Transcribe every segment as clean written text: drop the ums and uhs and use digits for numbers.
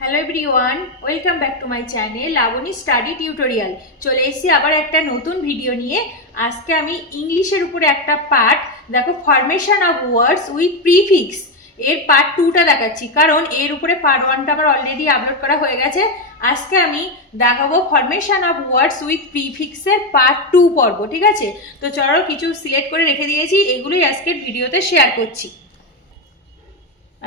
Hello everyone, welcome back to my channel Laboni study tutorial. চলে এসেছি আবার একটা নতুন ভিডিও নিয়ে। আজকে আমি ইংলিশের উপরে একটা পার্ট দেখো, formation of words with prefix, এর পার্ট 2টা দেখাচ্ছি, কারণ এর উপরে পার্ট 1টা আমার অলরেডি আপলোড করা হয়ে গেছে। আজকে আমি দেখাবো ফরমেশন অফ ওয়ার্ডস উইথ প্রিফিক্সের পার্ট 2 পর্ব। ঠিক আছে, তো চলো কিছু সিলেক্ট করে রেখে দিয়েছি, এগুলোই আজকের ভিডিওতে শেয়ার করছি।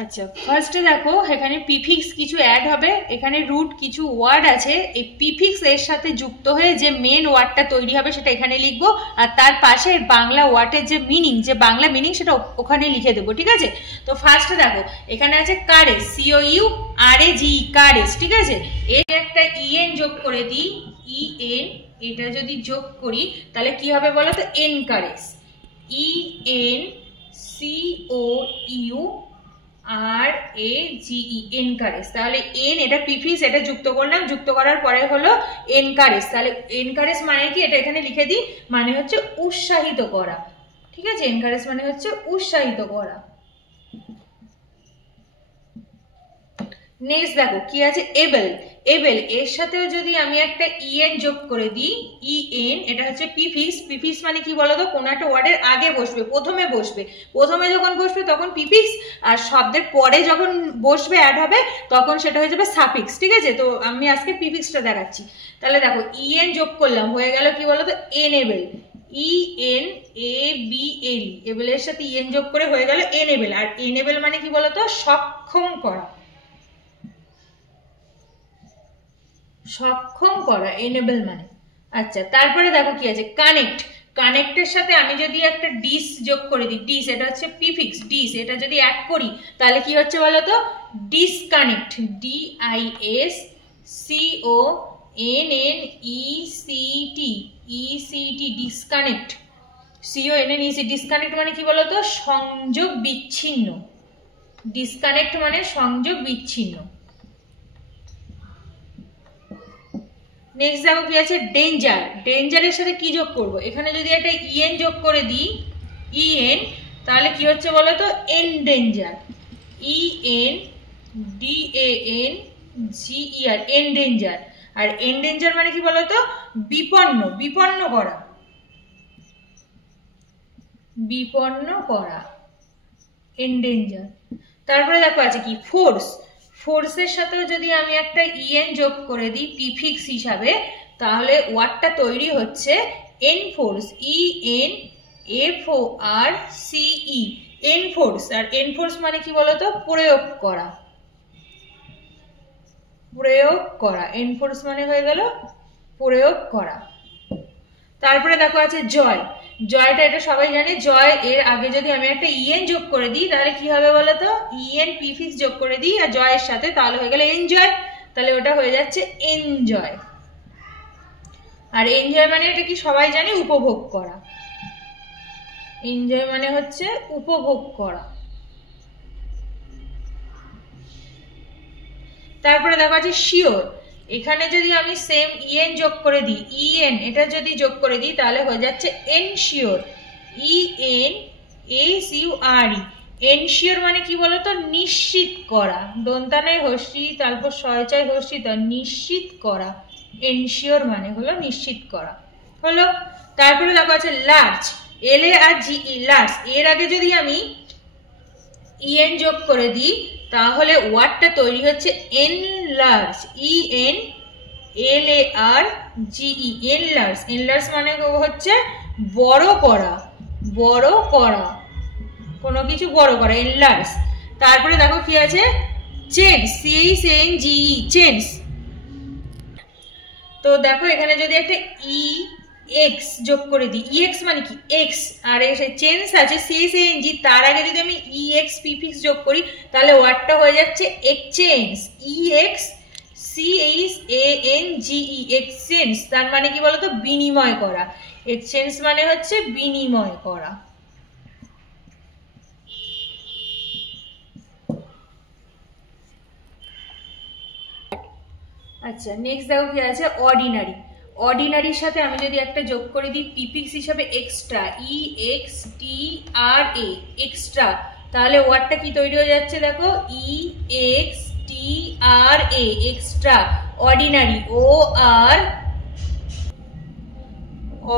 আচ্ছা, ফার্স্টে দেখো এখানে প্রিফিক্স কিছু অ্যাড হবে। এখানে রুট কিছু ওয়ার্ড আছে, এই প্রিফিক্স এর সাথে যুক্ত হয়ে যে মেন ওয়ার্ডটা তৈরি হবে সেটা এখানে লিখবো, আর তার পাশে বাংলা ওয়ার্ডের যে মিনিং, যে বাংলা মিনিং সেটা ওখানে লিখে দেবো। ঠিক আছে, তো ফার্স্টে দেখো এখানে আছে কারেজ, COURAGE, কারেজ। ঠিক আছে, এর একটা EN যোগ করে দিই, EN, এটা যদি যোগ করি তাহলে কি হবে বলো তো, এনকারেজ, ENCOURAGE, এনকারেজ। তাহলে এন, এটা প্রিফিক্স, এটা যুক্ত করলাম, যুক্ত করার পরে হলো এনকারেজ। তাহলে এনকারেজ মানে কি, এটা এখানে লিখে দিই, মানে হচ্ছে উৎসাহিত করা। ঠিক আছে, এনকারেজ মানে হচ্ছে উৎসাহিত করা। নেক্সট দেখো কি আছে, এবেল। এবেল এর সাথেও যদি আমি একটা EN যোগ করে দিই, EN, এটা হচ্ছে প্রিফিক্স। প্রিফিক্স মানে কি বলতো, কোনো একটা ওয়ার্ডের আগে বসবে, প্রথমে বসবে। প্রথমে যখন বসবে তখন প্রিফিক্স, আর শব্দের পরে যখন বসবে অ্যাড হবে তখন সেটা হয়ে যাবে সাফিক্স। ঠিক আছে, তো আমি আজকে প্রিফিক্সটা দেখাচ্ছি। তাহলে দেখো EN যোগ করলাম, হয়ে গেল কি বলতো, এনেবেল, ENABLE, এবেলের সাথে EN যোগ করে হয়ে গেল এনেবেল। আর এনেবেল মানে কি বলতো, সক্ষম করা, সক্ষম করা, এনেবল মানে। আচ্ছা, তারপরে দেখো কি আছে, কানেক্ট। কানেক্টের সাথে আমি যদি একটা ডিস যোগ করে দিই, ডিস, এটা হচ্ছে প্রিফিক্স, ডিস, এটা যদি অ্যাড করি তাহলে কি হচ্ছে বলতো, disconnect, DISCONNECT, disconnect, CONNEC, disconnect মানে কি বলতো, সংযোগ বিচ্ছিন্ন। ডিসকানেক্ট মানে সংযোগ বিচ্ছিন্ন। নেক্সট দেখো কি আছে, ডেঞ্জার। ডেঞ্জারের সাথে কি যোগ করব, এখানে যদি একটা EN যোগ করে দিই, EN, তাহলে কি হচ্ছে বলো তো, এনডেঞ্জার, ENDANGER, এনডেঞ্জার। আর এনডেঞ্জার মানে কি বলো তো, বিপন্ন, বিপন্ন করা, বিপন্ন করা, এনডেঞ্জার। তারপরে দেখো আছে কি, ফোর্স। ফোর্সের সাথেও যদি আমি একটা EN যোগ করে দিই প্রিফিক্স হিসাবে, তাহলে ওয়ার্ডটা তৈরি হচ্ছে এনফোর্স, ENFORCE, এনফোর্স। আর এনফোর্স মানে কি বলতো, প্রয়োগ করা, প্রয়োগ করা, এনফোর্স মানে হয়ে গেল প্রয়োগ করা। তারপরে দেখো আছে জয়। জয়টা এটা সবাই জানে, জয় এর আগে যদি আমি একটা EN যোগ করে দিই তাহলে কি হবে বলতো, EN প্রিফিক্স যোগ করে দিই আর জয়ের সাথে, তাহলে হয়ে গেল এনজয়। তাহলে ওটা হয়ে যাচ্ছে এনজয়। আর এনজয় মানে এটা কি সবাই জানে, উপভোগ করা। এনজয় মানে হচ্ছে উপভোগ করা। তারপরে দেখো আছে শিওর। এখানে যদি আমি সেম EN যোগ করে দিই, EN, এটা যদি যোগ করে দিই তাহলে হয়ে যাচ্ছে এনশিওর, ENASURE, এনশিওর মানে কি বলতো, নিশ্চিত করা। দন্তানায় হস্যি, তারপর শয়চায় হস্যি, নিশ্চিত করা, এনশিওর মানে হলো নিশ্চিত করা, হলো। তারপরে দেখো আছে লার্জ, LARGE, লার্জ। এর আগে যদি আমি EN যোগ করে দিই তাহলে ওয়ার্ডটা তৈরি হচ্ছে এনলার্জ, ENLARGE, এনলার্জ। এনলার্জ মানে হচ্ছে বড় করা, বড় করা, কোনো কিছু বড় করা, এনলার্জ। তারপরে দেখো কি আছে, চেঞ্জ, CHANGE, চেঞ্জ। তো দেখো এখানে যদি একটা EX যোগ করে দিই, EX মানে কি, X, আর চেঞ্জ আছে CHANGE, তার আগে যদি আমি EX প্রিফিক্স যোগ করি তাহলে ওয়ার্ডটা হয়ে যাচ্ছে এক্সচেঞ্জ, EXCHANGE, এক্সচেঞ্জ। তার মানে কি বলতো, বিনিময় করা। এক্সচেঞ্জ মানে হচ্ছে বিনিময় করা। আচ্ছা, নেক্সট দেখো কি আছে, অর্ডিনারি। অর্ডিনারির সাথে আমি যদি একটা যোগ করে দিই প্রিফিক্স হিসাবে এক্সট্রা, EXTRA, এক্সট্রা, তাহলে ওয়ার্ডটা কি তৈরি হয়ে যাচ্ছে দেখো, EXT ERA extra ordinary OR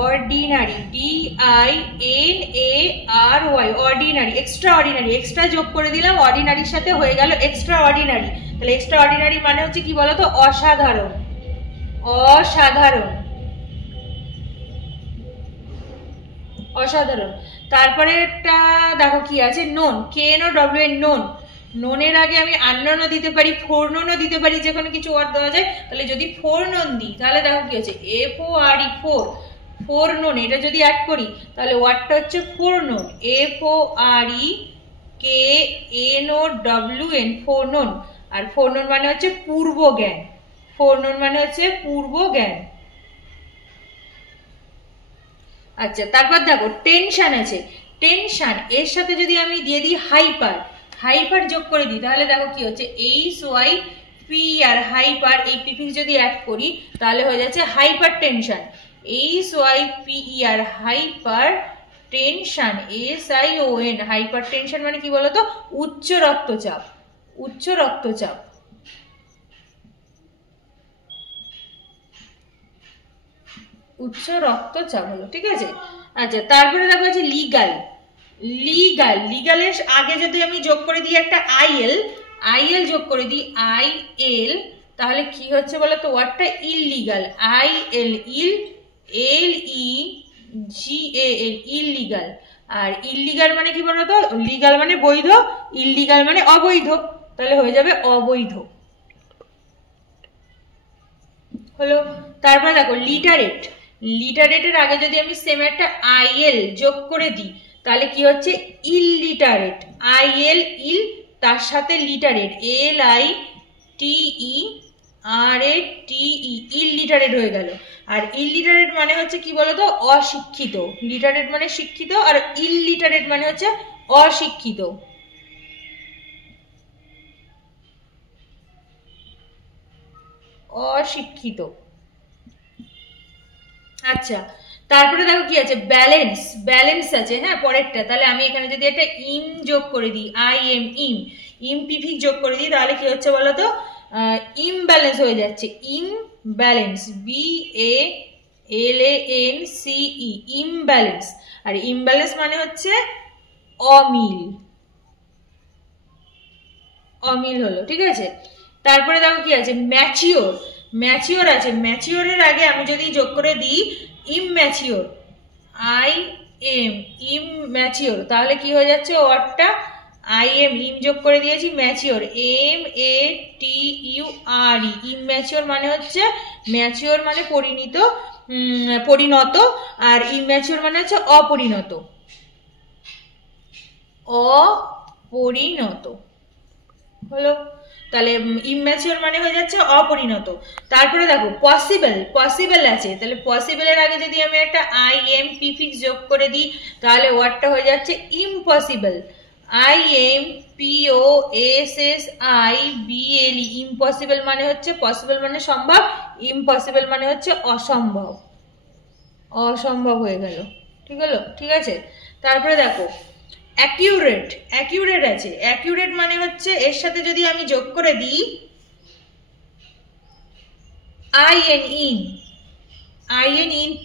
ordinary DINARY ordinary extraordinary extra যোগ করে দিলাম অর্ডিনারির সাথে হয়ে গেল extraordinary তাহলে extraordinary মানে হচ্ছে কি বলতো অসাধারণ অসাধারণ অসাধারণ তারপরে একটা দেখো কি আছে নোন KNOWN নোন নোনের আগে আমি আননোনও দিতে পারি ফোরনোনও দিতে পারি যে কোনো কিছু ওয়ার্ড দেওয়া যায় তাহলে যদি ফোরনোন দিই তাহলে দেখো কি হচ্ছে FORE ফোরনোন এটা যদি অ্যাড করি তাহলে ওয়ার্ডটা হচ্ছে ফোরনোন FOREKNOWN ফোরনোন আর ফোরনোন মানে হচ্ছে পূর্ব জ্ঞান ফোরনোন মানে হচ্ছে পূর্ব জ্ঞান আচ্ছা তারপর দেখো টেনশন আছে টেনশন এর সাথে যদি আমি দিয়ে দিই হাইপার হাইপার যোগ করে দিই তাহলে দেখো কি হচ্ছে HYPR হাইপার এই প্রিফিক্স যদি অ্যাড করি তাহলে হয়ে যাচ্ছে hyper tension HYPER hyper tension SION hyper tension মানে কি বলতো উচ্চ রক্তচাপ উচ্চ রক্তচাপ উচ্চ রক্তচাপ হলো ঠিক আছে আচ্ছা তারপরে দেখো আছে লিগাল লিগাল লিগালের আগে যদি আমি যোগ করে দিই একটা আইএল যোগ করে দিই আইএল তাহলে কি হচ্ছে বলো তো ওয়ার্ডটা ইললিগাল IL LEGAL ইললিগাল আর ইললিগাল মানে কি বলো তো লিগাল মানে বৈধ ইললিগাল মানে অবৈধ তাহলে হয়ে যাবে অবৈধ হলো তারপরে দেখো লিটারেট লিটারেটের আগে যদি আমি সেম একটা আইএল যোগ করে দিই তাহলে কি হচ্ছে ইললিটারেট IL ইল তার সাথে লিটারেট LITERATE ইললিটারেট হয়ে গেল আর ইললিটারেট মানে হচ্ছে কি বলতো অশিক্ষিত লিটারেট মানে শিক্ষিত আর ইললিটারেট মানে হচ্ছে অশিক্ষিত অশিক্ষিত আচ্ছা তারপরে দেখো কি আছে ব্যালেন্স ব্যালেন্স আছে হ্যাঁ পরেরটা তাহলে আমি এখানে যদি একটা ইম যোগ করে দিই IM ইম প্রিফিক্স যোগ করে দিই তাহলে কি হচ্ছে বলতো ইমব্যালেন্স হয়ে যাচ্ছে ইমব্যালেন্স BALANCE ইমব্যালেন্স আর ইমব্যালেন্স মানে হচ্ছে অমিল অমিল হলো ঠিক আছে তারপরে দেখো কি আছে ম্যাচিওর ম্যাচিওর আছে ম্যাচিওরের আগে আমি যদি যোগ করে দিই ইমম্যাচিওর ইমম্যাচিওর তাহলে কি হয়ে যাচ্ছে ওয়ার্ডটা IM ইম যোগ করে দিয়েছি ম্যাচিওর MATURE ইমম্যাচিওর মানে হচ্ছে ম্যাচিওর মানে পরিণত আর ইমম্যাচিওর মানে হচ্ছে অপরিণত অপরিণত হলো তাহলে ইমম্যাচিওর মানে হয়ে যাচ্ছে অপরিণত তারপরে দেখো পসিবল আছে তাহলে পসিবলের আগে যদি আমি একটা IM প্রিফিক্স যোগ করে দিই তাহলে ওয়ার্ডটা হয়ে যাচ্ছে ইম্পসিবল IMPOSSIBLE ইম্পসিবল মানে হচ্ছে পসিবল মানে সম্ভব ইম্পসিবল মানে হচ্ছে অসম্ভব অসম্ভব হয়ে গেল ঠিক আছে তারপরে দেখো অ্যাকিউরেট অ্যাকিউরেট আছে অ্যাকিউরেট মানে হচ্ছে এর সাথে যদি আমি যোগ করে দিই IN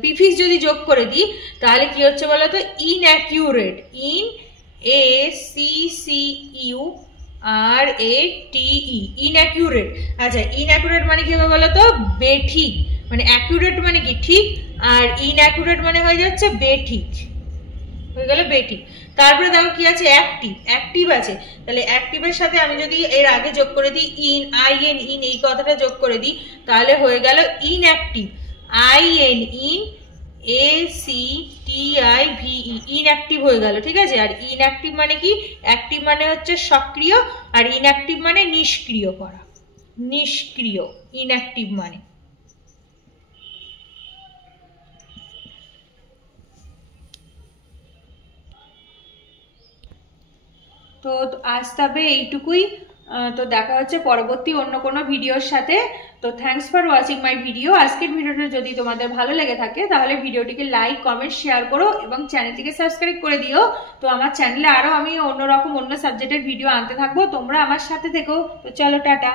প্রিফিক্স যদি যোগ করে দিই তাহলে কি হচ্ছে বলো তো ইনঅ্যাকিউরেট INACCURATE ইনঅ্যাকিউরেট আচ্ছা ইনঅ্যাকিউরেট মানে কি হবে বলো তো বেঠিক মানে অ্যাকিউরেট মানে কি ঠিক আর ইনঅ্যাকিউরেট মানে হয়ে যাচ্ছে বেঠিক হয়ে গেল বেঠিক তারপরে দেখো কি আছে অ্যাক্টিভ আছে তাহলে অ্যাক্টিভের সাথে আমি যদি এর আগে যোগ করে দিই IN এই কথাটা যোগ করে দিই তাহলে হয়ে গেল ইনঅ্যাক্টিভ INACTIVE ইনঅ্যাক্টিভ হয়ে গেল ঠিক আছে আর ইনঅ্যাক্টিভ মানে কি অ্যাক্টিভ মানে হচ্ছে সক্রিয় আর ইনঅ্যাক্টিভ মানে নিষ্ক্রিয় করা নিষ্ক্রিয় ইনঅ্যাক্টিভ মানে তো আজ তবে এইটুকুই তো দেখা হচ্ছে পরবর্তী অন্য কোনো ভিডিওর সাথে। তো thanks for watching my video. আজকের ভিডিওটা যদি তোমাদের ভালো লেগে থাকে তাহলে ভিডিওটিকে লাইক কমেন্ট শেয়ার করো এবং চ্যানেলটিকে সাবস্ক্রাইব করে দিও। তো আমার চ্যানেলে আরো আমি অন্যরকম অন্য সাবজেক্টের ভিডিও আনতে থাকবো, তোমরা আমার সাথে থেকো। তো চলো টাটা।